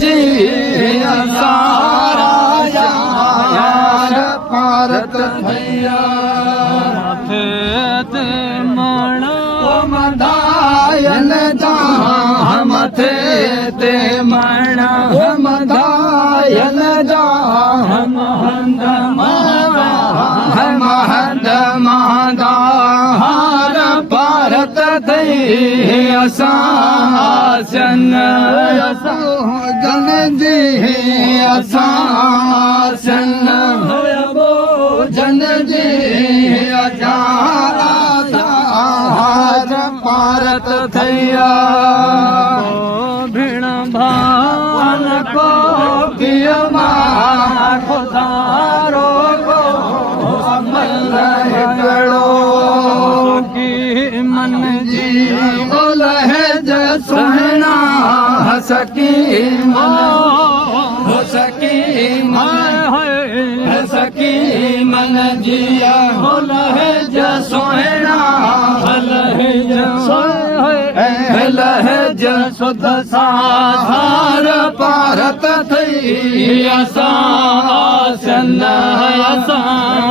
जी सारा यार भारत भैया ते मणा मदायन जहाँ मथे ते मणा मदायन जहाँ महंद महादार भारत थई असासन जन जी असासन जन जी आजाद भारत थैया भिण भान को पियमा खुदारो को करो की मन जी बोल है सुहना सकी हो सकी सकी मन जिया होल है सोहना हल है सुध साधार भारत थई आसन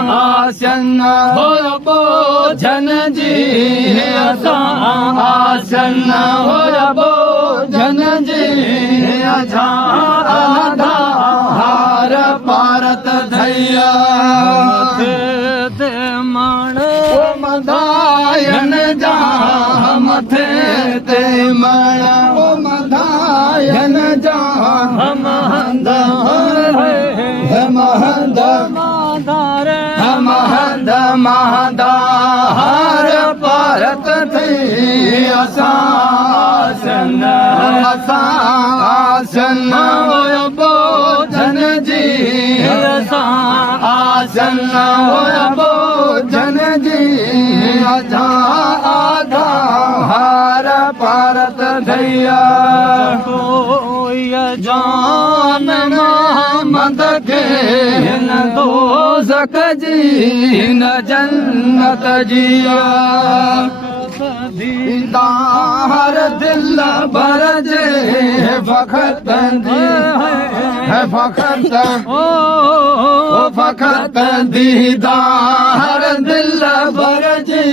आसन हो भोजन जी आसन हो भोजन जी आधार भारत धैया ते मण मदायन जा मथे ते मणा मदायन जा महंद महंद महंद महादार भारत थी असासन असासन भोजन जी आसन भोजन जी आधार भारत धैया जान मोहम्मद के न दोज़ख जी न जन्नत जिया दीदार दिल भर जे फखत है फखत ओ फखत दीदार दिल भर जे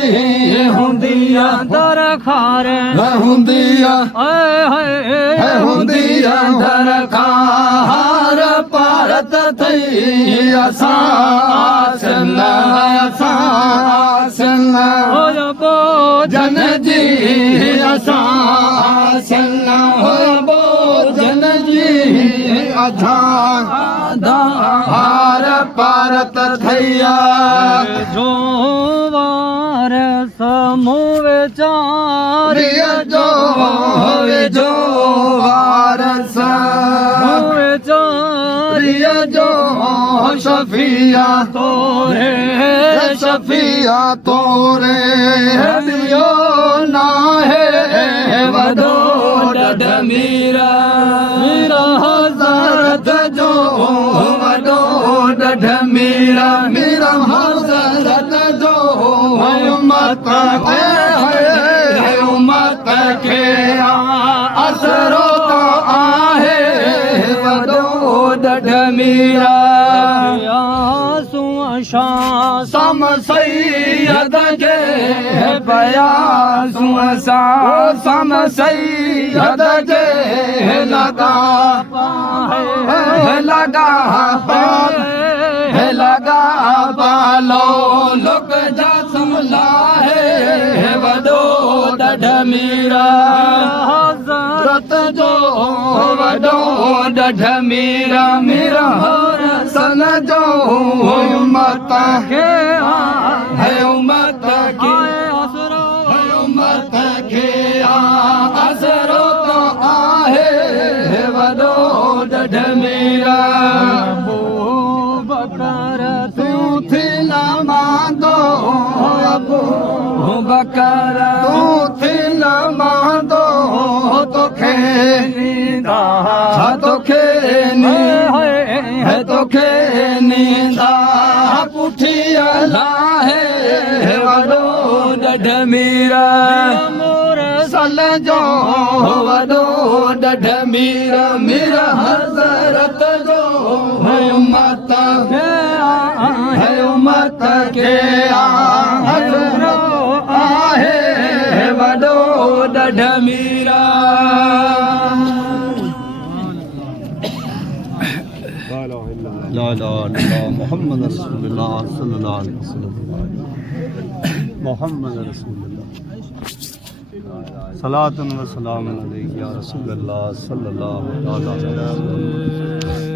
हुंदिया दर खार हुंदिया है हुंदिया दर खार भारत थई असासन असासन जन जी असासन हो भोजन जी आधार भारत थैया जोवार समूह चार जो वारस चारिया जो शफिया तोरे शफिया तोरे दियो ना है वदो डड मीरा मीरा हजरत जो वदो डड मीरा मीरा हजरत जो उम्मत उम्मत के असरो तो आहे वदो डड मीरा सम सैयद के पया सुसा सम सैयद के लगा लगा लगा बालो लोक जा समला है वदो डढ मीरा हज़रत जो वदो डढ मीरा मीरा सन जो उम्मत के है उम्मत के है उम्मत के असरो तो आहे वदो डढ मीरा बकर तू थी ना मांदो अबू बकर तू थी ना मांदो तो खेनीदा तो खेनी है तो खेनीदा पुठिया ला है वडो डढ मीरा मोर सा लाल जो वॾो ॾढ मीर मीर हज़रत जो उम्मत खे हज़रो आहे वॾो ॾढ मीरा لا إله إلا الله محمد رسول الله صلى الله عليه وسلم محمد رسول الله صلاة وسلام عليك يا رسول الله صلى الله عليه وسلم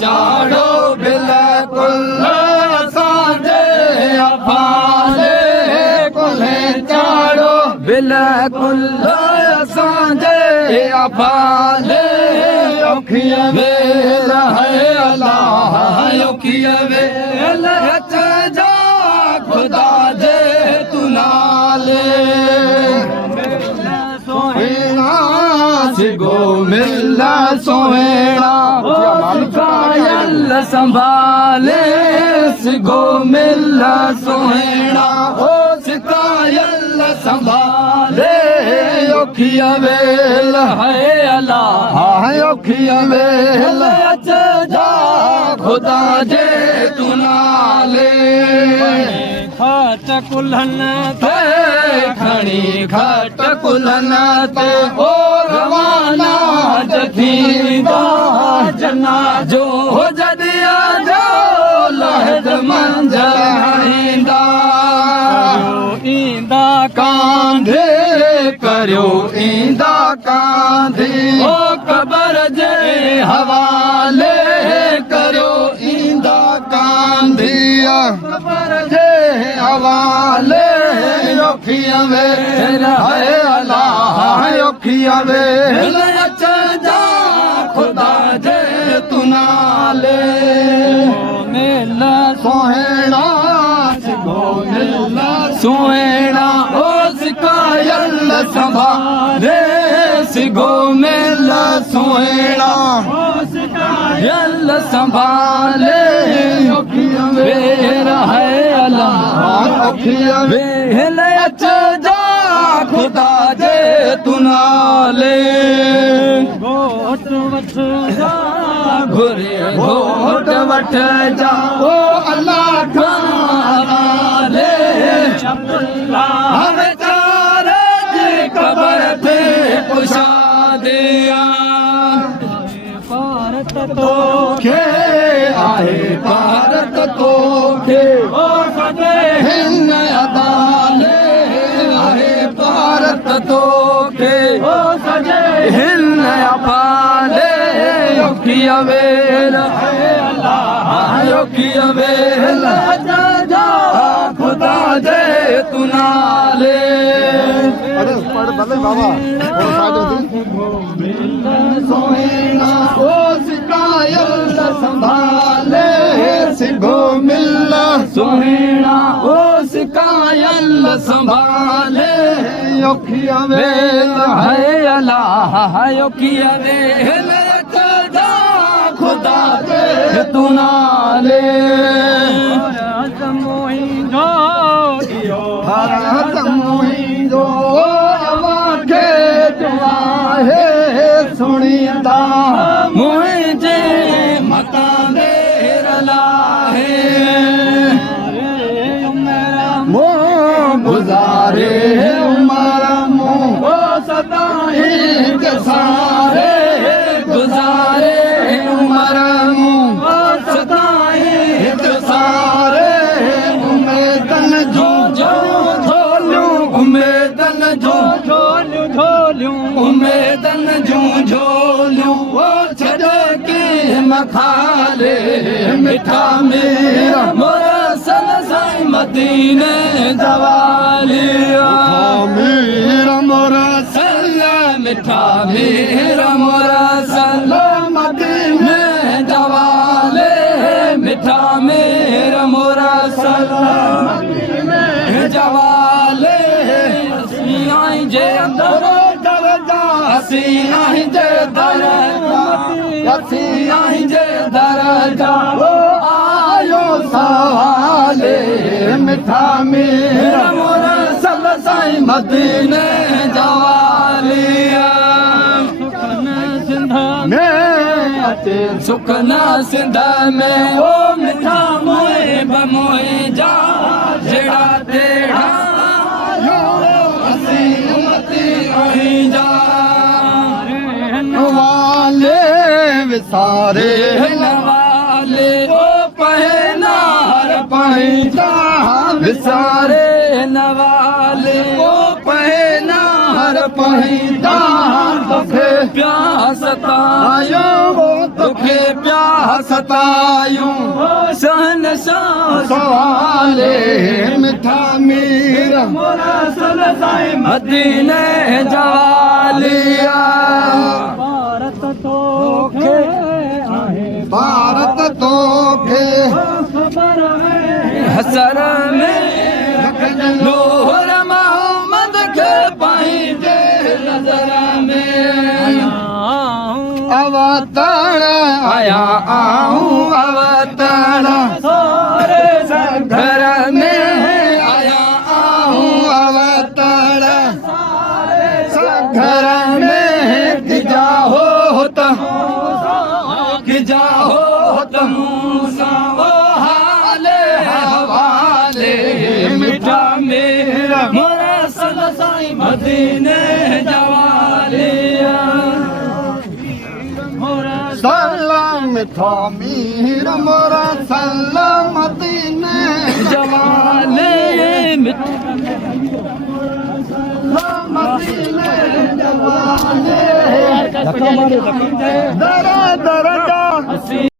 चाड़ो बिल्कुल साजे अफा कुल असांजे अफाले औखिया वेल है अल्लाह औखिया वेल अच जा खुदा जे तू नाले सोहेणा सिगो मिला सोहेणा सिकायल संभाले सिगो मिला सोहेणा ओ सिकायल संभाले औखिया वेल है अल्लाह औखिया वेल अच जा खुदा जे तू नाले खट कुल्हन ते खणी खट कुल्हन ते ओ रवाना जथींदा जना जो जदिया जो लहद मंजरींदा ईंदा कांधे करियो ईंदा कांधे ओ कबर जे हवाले करियो ईंदा कांधे कबर जे हवाले औखिया वेल है अल्लाह औखिया वेल अच जा खुदा जे तू नाले मेल सोहेणा सिगो मिला सोहेणा ओ सिकायल संभाले सिगो मिला सोहेणा यल संभाले औखिया वेल है अल्लाह औखिया वेल अच जा खुदा जे तू नाले घोट वठ जा घुरे घोट वठ जा ओ अल्लाह खाले हमें चार जी कबर थे पुछा दिया भारत तोखे आहे भारत तोखे ओ सजे हिन अदाले आहे भारत तोखे ओ सजे हिन अपाले औखिया वेल है अल्लाह औखिया वेल जा खुदा जे तू नाले अरे पढ़ भले बाबा और फायदा होती सोहेणा ओ सिकायल संभाले सिगो मिला सोहेणा ओ सिकायल संभाले औखिया वेल है अल्लाह औखिया वेल जा खुदा जे तू नाले मोहिंदो भारत मोहिंदो अवांखे दुआ है सुणींदा मुंहिंजे मतां देर लाहे मों गुज़ारे उमर मूं ओ सदाईं के सारे गुज़ारे उमर मूं ओ सदाईं के सारे उमेदन जो झोलियूं उमेदन जो झोलियूं उमेदन जूं झोलियूं ओ छॾ के मखाले मिठा मेरा मुरसल साईं मदीने जवालिया मेरा मुरसल मिठा मेरा मुरसल मदीने जवाले मिठा मेरा मुरसल मदीने जवाले आई जे अंदर दरजा हसी आई जे दरजा हसी आई जे दरजा ओ आयो सवाले मिठा मेरा मुरसल साईं मदीने जवालिया सुखना सिंध में ओ मिठा मोए बमोए जा जेड़ा तेड़ा वाले विसारे नवाले ओ पहना हर पहिजा विसारे नवाले ओ पहना हर पहिजा तोखे प्यास तायो तोखे के प्या सतायूं सहन सवाले मिठा मीर मोरा सल साईं मदीने जवालिया भारत तोखे आहे भारत तोखे खबर है हसर में नूर मोहम्मद के पाईंदे नजर में अवतरण आया आऊं अवतरण सारे घर में आया आऊं अवतरण घर में गिजा हो मूसा वो हाले हवाले मिठा मेरा मोरा सल साईं मदीने जवालिया सलाम था मीर मोरा सलामती ने जवाले मदीने जवाले दर